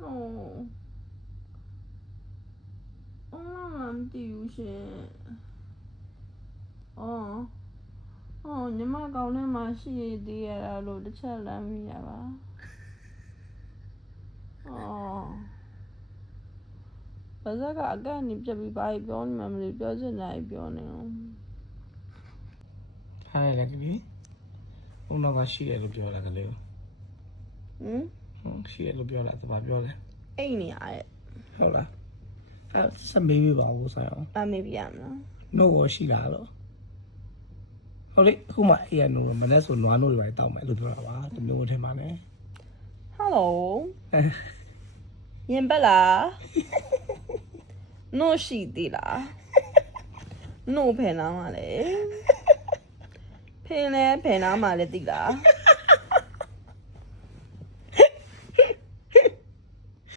No. အမမမသိဘူးရှင်။အော်။အော်ညီမကောင်းထဲမှာရှိသေးရတာလို့တစ်ချက်လမ်းမိရပါ။အော်။ဘာသာကအကန့်နေပြပြီးဘာပြောနေမှမလို့ပြောစင်တိုင်းပြောနေအောင်။ဟာလေကလေး။ဘုံတော့မရှိရလို့ပြောတာကလေး။ဟမ်။ ဟုတ်ရှိတယ်လို့ပြောတာသဘာပြောလဲအိတ်နေရတဲ့ဟုတ်လားအဲစမေးပြပါဦးဆိုင်အောင်အမေပြရမလားနှုတ်ရောရှိလားတော့ဟုတ်လေအခုမှအေးရနိုးမနေ့ဆိုနွားနိုးတွေပဲတောက်မယ်လို့ပြောတာပါဒီမျိုးထင်ပါနဲ့ဟယ်လိုအဲရင်ပက်လားနို့ရှိသေးလားနို့ဖယ်နာမှာလေဖင်လဲဖယ်နာမှာလေတိလား